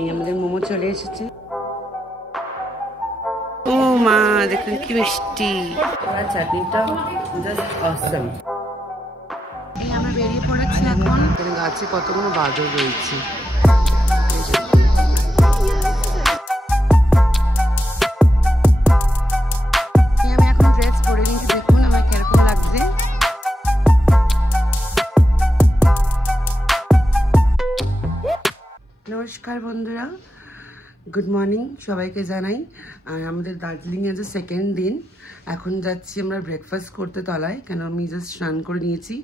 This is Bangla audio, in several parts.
এই আমাদের মোমো চলে এসেছে। ও মা দেখুন কি মিষ্টি, আর চাটনিটা জাস্ট অসাম। এই আমরা বেরিয়ে পড়েছি এখন। গাছে কতগুলো বাদর রয়েছে। আমি এখন ড্রেস পরে নিয়েছি, দেখুন আমার কিরকম লাগছে। নমস্কার বন্ধুরা, গুড মর্নিং সবাইকে জানাই। আর আমাদের দার্জিলিংয়ে আজ সেকেন্ড দিন। এখন যাচ্ছি আমরা ব্রেকফাস্ট করতে তলায়, কেন আমি জাস্ট স্নান করে নিয়েছি,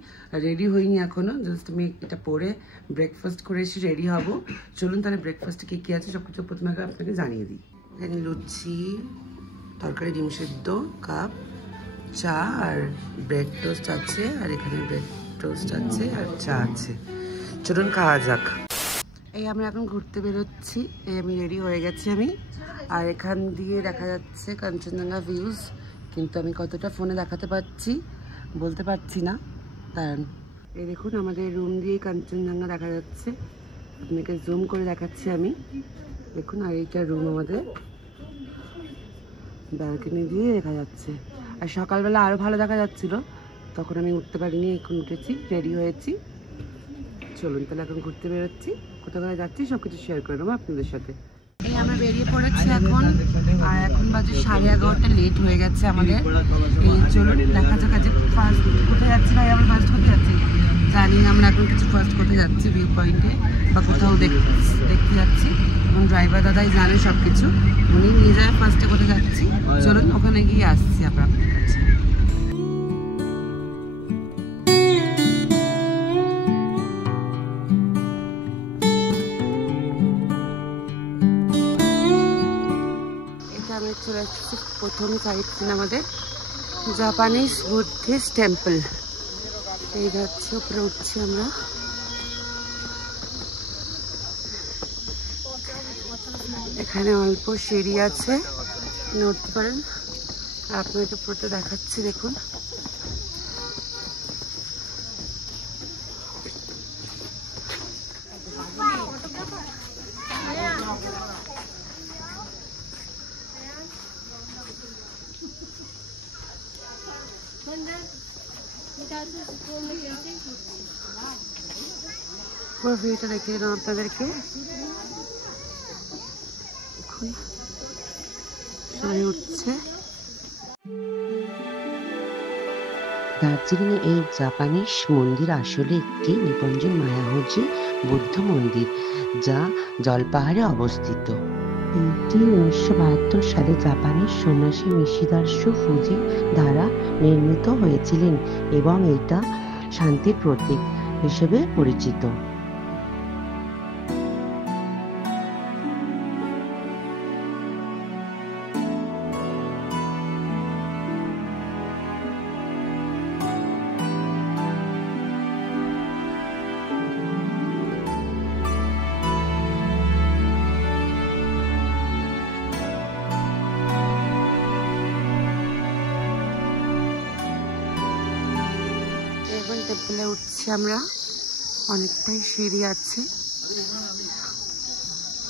রেডি হইনি এখনও। জাস্ট আমি এটা পরে ব্রেকফাস্ট করে এসে রেডি হব। চলুন তাহলে ব্রেকফাস্টে কী কী আছে সব কিছু প্রথমে আপনাকে জানিয়ে দিই। এখানে লুচি, তরকারি, ডিম সেদ্ধ, কাপ, চা আর ব্রেড টোস্ট আছে। আর এখানে ব্রেড টোস্ট আছে আর চা আছে। চলুন খাওয়া যাক। এই আমরা এখন ঘুরতে বেরোচ্ছি। এই আমি রেডি হয়ে গেছি আমি। আর এখান দিয়ে দেখা যাচ্ছে কাঞ্চনজঙ্ঘা ভিউজ, কিন্তু আমি কতটা ফোনে দেখাতে পারছি বলতে পারছি না। কারণ এই দেখুন আমাদের রুম দিয়ে কাঞ্চনজঙ্ঘা দেখা যাচ্ছে। আপনাকে জুম করে দেখাচ্ছি আমি, দেখুন। আর এইটা রুম আমাদের, ব্যালকনি দিয়ে দেখা যাচ্ছে। আর সকালবেলা আরও ভালো দেখা যাচ্ছিল, তখন আমি উঠতে পারিনি, এখন উঠেছি, রেডি হয়েছি। চলুন তাহলে এখন ঘুরতে বেরোচ্ছি, কোথায় যাচ্ছি সব কিছু শেয়ার করে নেবো আপনাদের সাথে। এই আমরা বেরিয়ে পড়েছি এখন। আর এখন বাজে 11:30, লেট হয়ে গেছে আমাদের। এই চলুন দেখা যাক আজ ফার্স্ট কোথায় যাচ্ছি। ভাই আমরা ফার্স্ট কোথায় যাচ্ছি জানি না, আমরা এখন কিছু ফার্স্ট কোথায় যাচ্ছি, ভিউ পয়েন্টে বা কোথাও দেখতে যাচ্ছি। এবং ড্রাইভার দাদাই জানে সব কিছু, উনি নিয়ে যায় ফার্স্টে কোথায় যাচ্ছি। চলুন ওখানে গিয়ে আসছি আমরা আপনার কাছে। আমি চলে আসছি প্রথম সাইট সিন আমাদের, জাপানিজ বুদ্ধিস্ট টেম্পল। এই যাচ্ছে, উপরে উঠছি আমরা। এখানে অল্প সিঁড়ি আছে, উঠতে পারেন। আপনাকে পুরোটা দেখাচ্ছি, দেখুন। পুরো ভিউটা দেখিয়ে দিলাম আপনাদেরকে। সবাই উঠছে। দার্জিলিংয়ে এই জাপানিজ মন্দির আসলে একটি নিপঞ্জন মায়াহোজি বুদ্ধ মন্দির, যা জলপাহাড়ে অবস্থিত। এটি 1972 সালে জাপানিজ সন্ন্যাসী মিশিদাসু ফুজি দ্বারা নির্মিত হয়েছিলেন এবং এটা শান্তির প্রতীক হিসেবে পরিচিত। টেম্পলে উঠছি আমরা। অনেকটাই সিঁড়ি আছে,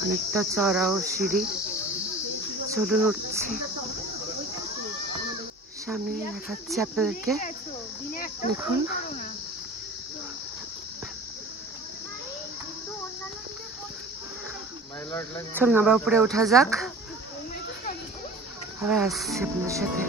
অনেকটা চড়াও সিঁড়ি। চলুন উঠছি, সামনে দেখাচ্ছি আপনাদেরকে, দেখুন। চলুন আবার উপরে ওঠা যাক, আবার আসছি আপনাদের সাথে।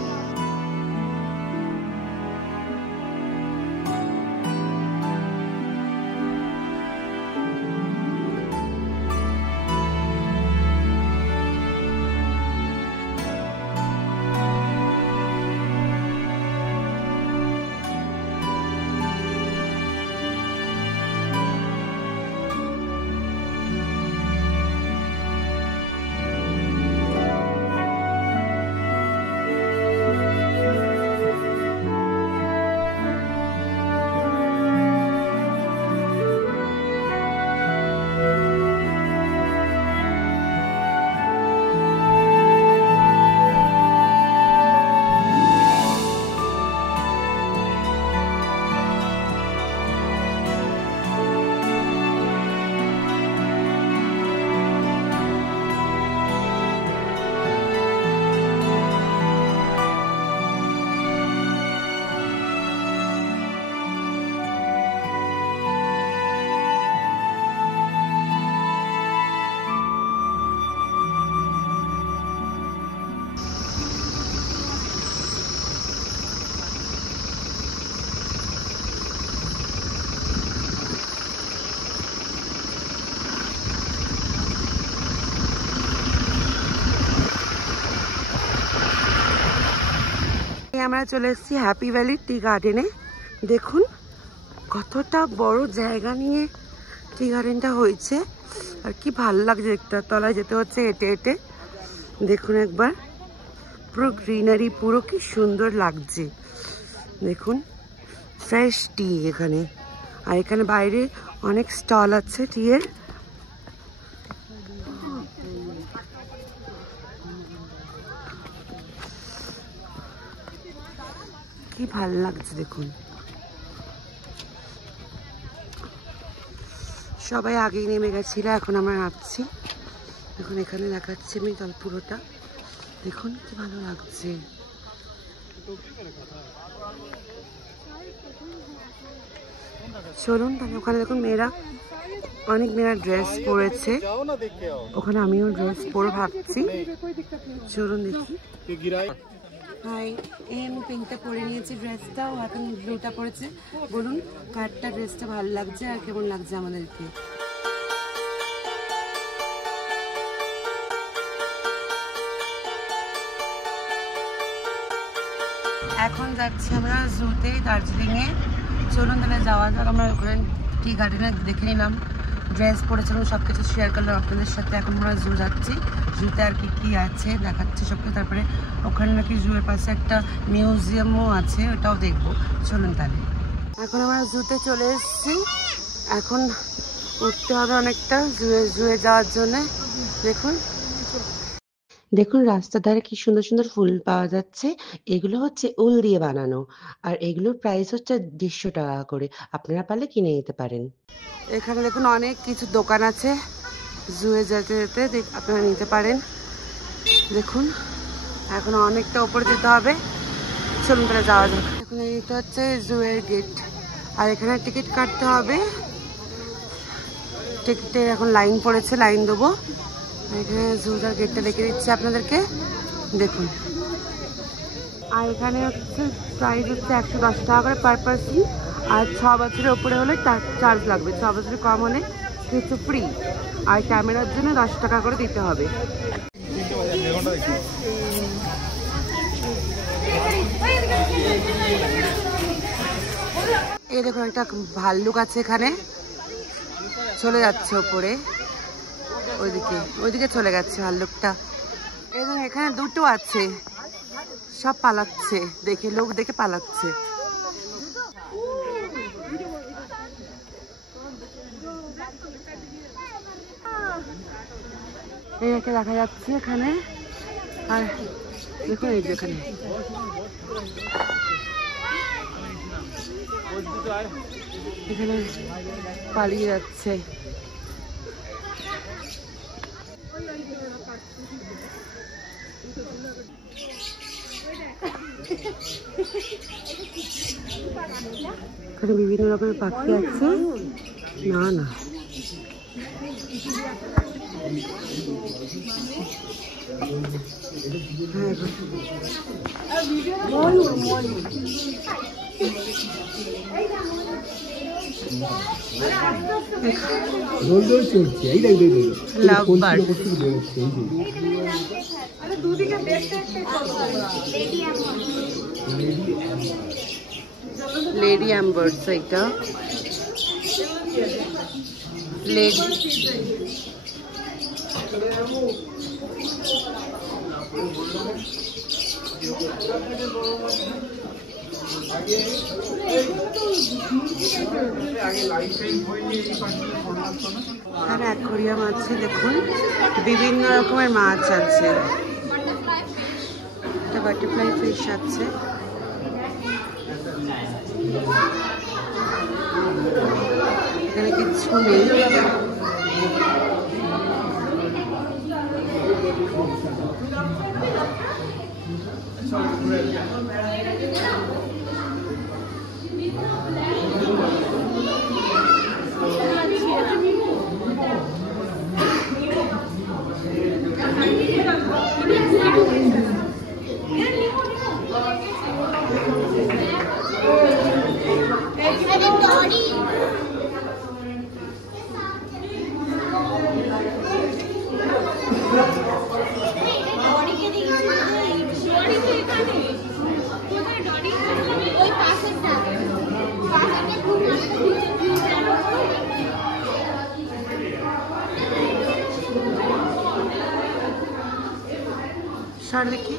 আমরা চলে এসেছি হ্যাপি ভ্যালি টি গার্ডেনে। দেখুন কতটা বড় জায়গা নিয়ে টি গার্ডেনটা হয়েছে, আর কি ভালো লাগছে দেখতে। তলায় যেতে হচ্ছে হেঁটে হেঁটে। দেখুন একবার পুরো গ্রিনারি, পুরো কি সুন্দর লাগছে। দেখুন ফ্রেশ টি এখানে, আর এখানে বাইরে অনেক স্টল আছে টিয়ের। কি ভালো লাগছে দেখুন। সবাই আগেই নেমে গেছিল, এখন আমরা নামছি। দেখুন এখানে দেখাচ্ছি আমি জল পুরোটা। দেখুন কি ভালো লাগছে। চলুন তাহলে ওখানে দেখুন মেয়েরা, অনেক মেয়েরা ড্রেস পরেছে, ওখানে আমিও ড্রেস পরে ভাবছি। চলুন দেখি। হাই, এই আমি পিঙ্কটা পরে নিয়েছি ড্রেসটা, ও এখন ব্লুটা পরেছে। বলুন কারটা ড্রেসটা ভালো লাগছে আর কেমন লাগছে আমাদেরকে। এখন যাচ্ছি আমরা জুতে, দার্জিলিংয়ে। চলুন তাহলে যাওয়া যাক। আমরা ওখানে টি গার্ডেনে দেখে নিলাম, ড্রেস পরেছিলাম, সব কিছু শেয়ার করলাম আপনাদের সাথে। এখন আমরা জু যাচ্ছি, জুতে আর কি কি আছে দেখাচ্ছি সব কিছু। তারপরে ওখানে নাকি জুয়ের পাশে একটা মিউজিয়ামও আছে, ওটাও দেখবো। চলুন তাহলে। এখন আমরা জুতে চলে এসেছি, এখন উঠতে হবে অনেকটা জুয়ে যাওয়ার জন্যে। দেখুন দেখুন রাস্তার ধারে কি সুন্দর সুন্দর ফুল পাওয়া যাচ্ছে। এগুলো হচ্ছে উল দিয়ে বানানো, আর এগুলোর প্রাইস হচ্ছে 150 টাকা করে। আপনারা পারলে কিনে নিতে পারেন। এখানে দেখুন অনেক কিছু দোকান আছে, জুয়ে যেতে যেতে আপনারা নিতে পারেন। দেখুন এখন অনেকটা উপরে যেতে হবে। চলুন তাহলে যাওয়া যাক। এখন এইটা হচ্ছে জুয়ের গেট, আর এখানে টিকিট কাটতে হবে। টিকিটের এখন লাইন পড়েছে, লাইন দেবো। এখানে জুটার গেটটা দেখে দিচ্ছি আপনাদেরকে। দেখুন, আর এখানে হচ্ছে প্রাইস হচ্ছে 110 টাকা করে পার পার্সন। আর 6 বছরের ওপরে হলে চার্জ লাগবে, 6 বছরের কম হলে কিছু ফ্রি। আর ক্যামেরার জন্য 10 টাকা করে দিতে হবে। এই দেখুন একটা ভাল্লুক আছে এখানে, চলে যাচ্ছে ওপরে, ওইদিকে চলে গেছে ভাল্লুকটা। এই দেখুন এখানে দুটো আছে, সব পালাচ্ছে, দেখে লোক দেখে পালাচ্ছে। এইটাকে দেখা যাচ্ছে এখানে। আর দেখুন এই যে এখানে পালিয়ে যাচ্ছে। এখানে বিভিন্ন রকমের পাখি আছে। না না, লেডি অ্যাম্বার্স, এটা লেডি। এখানে অ্যাকোয়ারিয়াম আছে, দেখুন বিভিন্ন রকমের মাছ আছে। একটা বাটারফ্লাই ফিশ আছে। এখানে কিছু নেই। সর দেখি।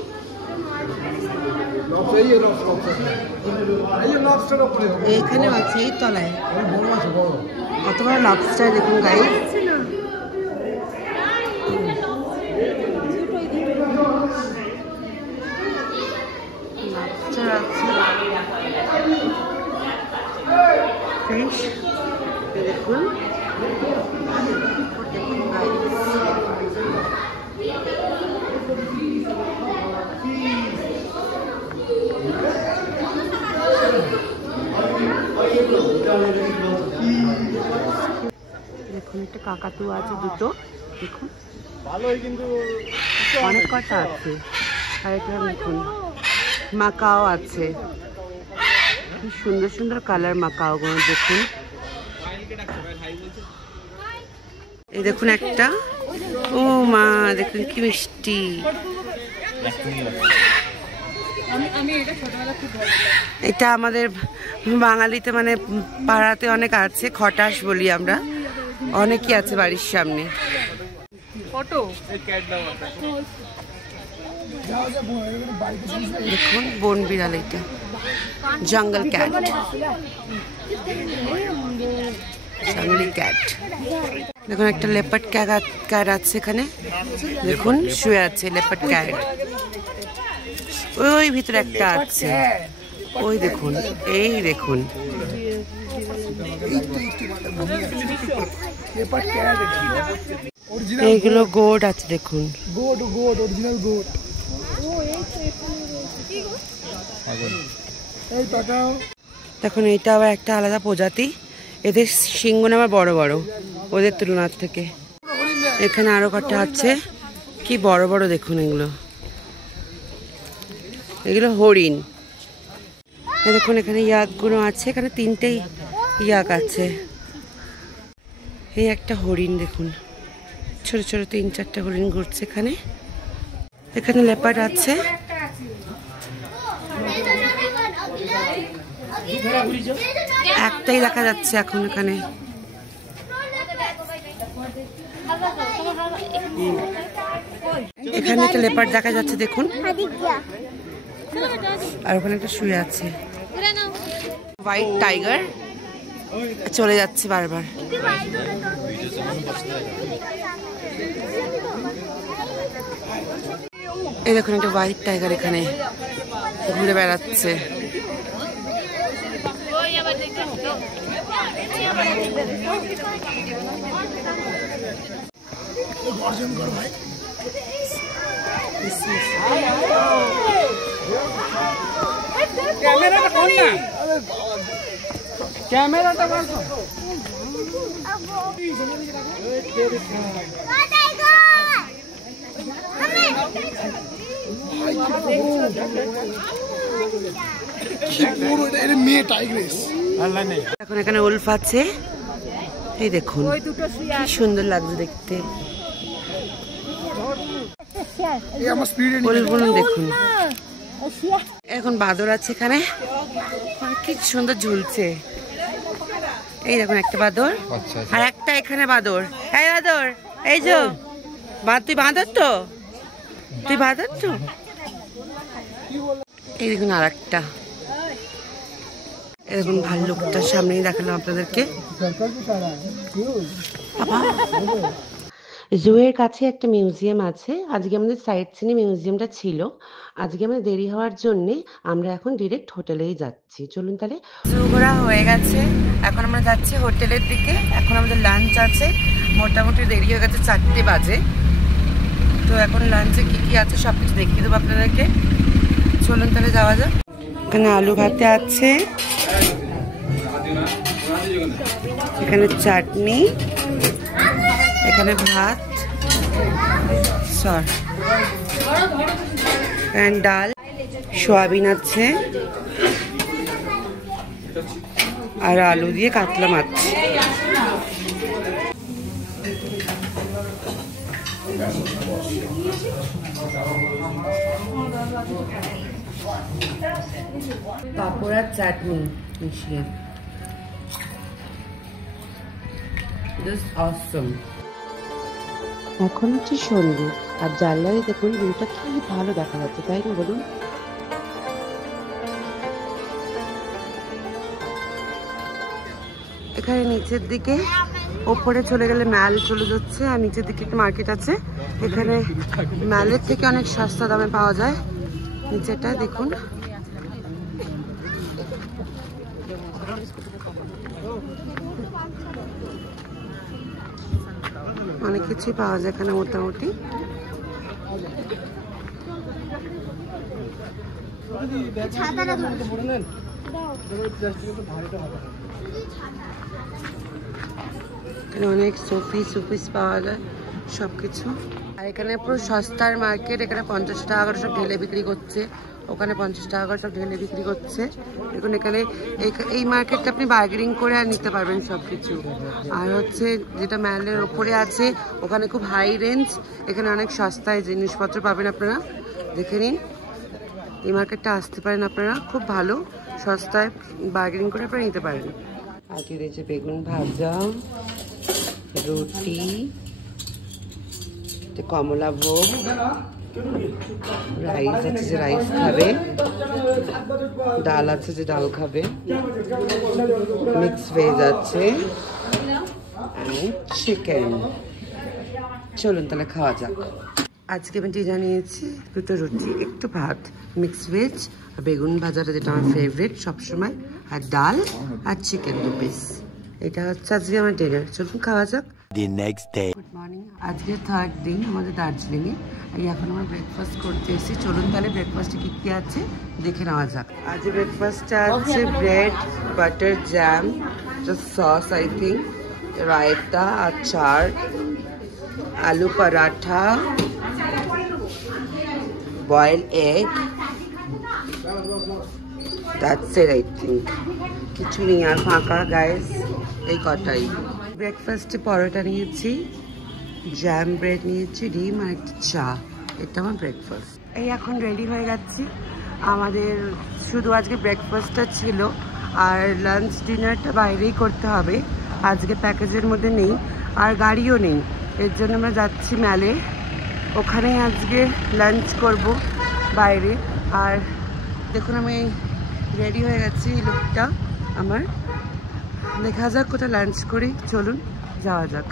এইখানে আছে এই তলায় কত বড় লবস্টার দেখুন গাইস। লবস্টার আছে, ফিশ দেখুন। দেখুন একটা কাকাতুয়া আছে দুটো, দেখুন অনেক কটা আছে। আর এখানে দেখুন মাকাও আছে, কি সুন্দর সুন্দর কালার মাকাও গুলো দেখুন। এই দেখুন একটা, ও মা দেখুন কি মিষ্টি। এটা আমাদের বাঙালিতে মানে পাড়াতে অনেক আছে, খটাস বলি আমরা, অনেকই আছে বাড়ির সামনে। দেখুন বন বিড়াল, এটা জঙ্গল ক্যাট, জঙ্গলি ক্যাট। দেখুন একটা লেপার্ড ক্যাট আছে এখানে, দেখুন শুয়ে আছে লেপার্ড ক্যাট। ওই ভিতরে একটা আছে, ওই দেখুন, এই দেখুন। এইগুলো গোট আছে দেখুন, অরিজিনাল গোট। দেখুন এইটা আবার একটা আলাদা প্রজাতি, এদের সিংহ আবার বড় বড় ওদের তুলনার থেকে। এখানে আরো কটা আছে, কি বড় বড় দেখুন এগুলো, এগুলো হরিণ। দেখুন এখানে ইয়াকগুলো আছে, এখানে তিনটেই ইয়াক আছে। এই একটা হরিণ দেখুন, ছোট ছোট 3-4টা হরিণ ঘুরছে এখানে। এখানে লেপার্ড আছে, একটাই দেখা যাচ্ছে এখন এখানে। এখানে একটা লেপার্ড দেখা যাচ্ছে দেখুন, আর ওখানে একটা শুয়ে আছে। হোয়াইট টাইগার চলে যাচ্ছে বারবার। এই দেখুন একটা হোয়াইট টাইগার এখানে ঘুরে বেড়াচ্ছে। ক্যামেরাটা কোন না, ক্যামেরাটা কোন না। এখন এখানে উলফ আছে, এই দেখুন কি সুন্দর লাগছে দেখতে। দেখুন এখন বাদর আছে এখানে, কি সুন্দর ঝুলছে। এই দেখুন একটা বাদর, আর একটা এখানে বাদর। এই বাদর, এই যে তুই বাঁদর তো, তুই বাঁদর তো। এই দেখুন আর একটা, এরকম ভাল্লুকটার সামনেই দেখালাম আপনাদেরকে। জুয়ের কাছে একটা মিউজিয়াম আছে, আজকে আমাদের সাইট সিনে মিউজিয়ামটা ছিল। আজকে আমাদের দেরি হওয়ার জন্যে আমরা এখন ডিরেক্ট হোটেলেই যাচ্ছি। চলুন তাহলে। জু ঘোরা হয়ে গেছে, এখন আমরা যাচ্ছি হোটেলের দিকে। এখন আমাদের লাঞ্চ আছে, মোটামুটি দেরি হয়ে গেছে, 4টে বাজে। তো এখন লাঞ্চে কি কি আছে সব কিছু দেখিয়ে দেবো আপনাদেরকে। চলুন তাহলে যাওয়া যাক। এখানে আলু ভাতে আছে, এখানে চাটনি, এখানে ভাত, এখানে ডাল, সয়াবিন আছে, আর আলু দিয়ে কাতলা মাছ। পাঁপড় আর চাটনি মিশিয়ে, এখন হচ্ছে সন্ধ্যে, আর জানলায় দেখুন ভিউটা কি ভালো দেখা যাচ্ছে, তাই না বলুন? এখানে নিচের দিকে ওপরে চলে গেলে ম্যাল চলে যাচ্ছে, আর নিচের দিকে একটা মার্কেট আছে। এখানে ম্যালের থেকে অনেক সস্তা দামে পাওয়া যায়। নিচেটা দেখুন, অনেক কিছুই পাওয়া যায় এখানে মোটামুটি। এখানে অনেক সুপিস পাওয়া যায় সবকিছু। আর এখানে পুরো সস্তার মার্কেট। এখানে 50 টাকা করে সব ঢেলে বিক্রি করছে, ওখানে 50 টাকা করে সব ঢেলে বিক্রি করছে। দেখুন এখানে এই মার্কেটটা আপনি বার্গেনিং করে আর নিতে পারবেন সব কিছু। আর হচ্ছে যেটা ম্যালের ওপরে আছে ওখানে খুব হাই রেঞ্জ, এখানে অনেক সস্তায় জিনিসপত্র পাবেন আপনারা। দেখে নিন, এই মার্কেটটা আসতে পারেন আপনারা, খুব ভালো সস্তায় বার্গেনিং করে আপনারা নিতে পারেন। আজকে দিয়েছে বেগুন ভাজা, রুটি, কমলা ভোগ, রাইস আছে যে রাইস খাবে, ডাল আছে যে ডাল খাবে, মিক্স ভেজ আছে, চিকেন। চলুন তাহলে খাওয়া যাক। আজকে আমি ডিনার নিয়েছি 2টো রুটি, একটু ভাত, মিক্স ভেজ, বেগুন ভাজাটা যেটা আমার ফেভারিট সবসময়, আর ডাল আর চিকেন 2 পিস। এটা হচ্ছে আজকে আমার ডিনার। চলুন খাওয়া যাক। গুড মর্নিং, আজকে 3rd দিন আমাদের দার্জিলিংয়ে। এখন আমরা ব্রেকফাস্ট করতে এসেছি। চলুন তাহলে ব্রেকফাস্টে কী কী আছে দেখে নেওয়া যাক। আজ ব্রেকফাস্টটা আছে bread, butter, jam, sauce I think, raita, আচার, aloo paratha, boil egg, that's it I think. কিছু নেই আর, ফাঁকা গাইস, এই কটাই। ব্রেকফাস্টে পরোটা নিয়েছি, জ্যাম ব্রেড নিয়েছি, ডিম আর একটা চা। এটা আমার ব্রেকফাস্ট। এই এখন রেডি হয়ে যাচ্ছি। আমাদের শুধু আজকে ব্রেকফাস্টটা ছিল, আর লাঞ্চ ডিনারটা বাইরেই করতে হবে। আজকে প্যাকেজের মধ্যে নেই, আর গাড়িও নেই। এর জন্য আমরা যাচ্ছি ম্যালে, ওখানেই আজকে লাঞ্চ করব বাইরে। আর দেখুন আমি রেডি হয়ে গেছি, এই লুকটা আমার। দেখা যাক কোথায় লাঞ্চ করি, চলুন যাওয়া যাক।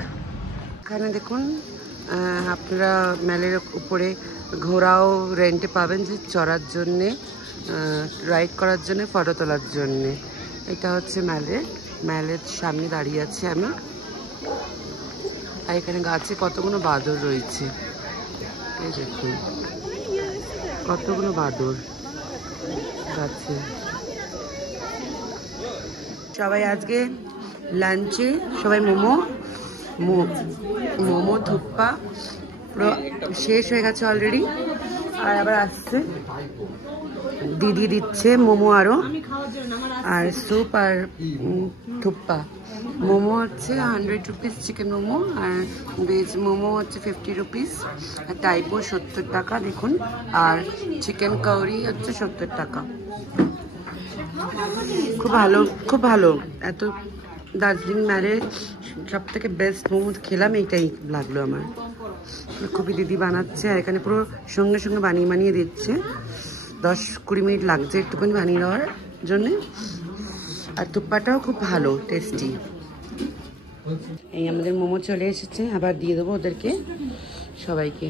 এখানে দেখুন আপনারা ম্যালের উপরে ঘোড়াও রেন্টে পাবেন, যে চড়ার জন্যে, রাইড করার জন্য, ফটো তোলার জন্যে। এটা হচ্ছে ম্যালের সামনে দাঁড়িয়ে আছি আমি। আর এখানে গাছে কতগুলো বাদর রয়েছে, এই দেখুন কতগুলো বাদর গাছে। সবাই আজকে লাঞ্চে সবাই মোমো থুপ্পা পুরো শেষ হয়ে গেছে অলরেডি। আর আবার আসছে, দিদি দিচ্ছে মোমো আরও, আর স্যুপ আর থুপ্পা। মোমো হচ্ছে 100 রুপিস চিকেন মোমো, আর ভেজ মোমো হচ্ছে 50 রুপিস, আর টাইপো 70 টাকা দেখুন, আর চিকেন কাউরি হচ্ছে 70 টাকা। খুব ভালো, খুব ভালো। এত দার্জিলিং ম্যালে সব থেকে বেস্ট মোমো খেলাম, এইটাই লাগলো আমার। খুবই দিদি বানাচ্ছে, আর এখানে পুরো সঙ্গে সঙ্গে বানিয়ে দিচ্ছে। 10-20 মিনিট লাগছে একটুখানি বানিয়ে দেওয়ার জন্যে। আর তুপ্পাটাও খুব ভালো, টেস্টি। এই আমাদের মোমো চলে এসেছে, আবার দিয়ে দেবো ওদেরকে সবাইকে।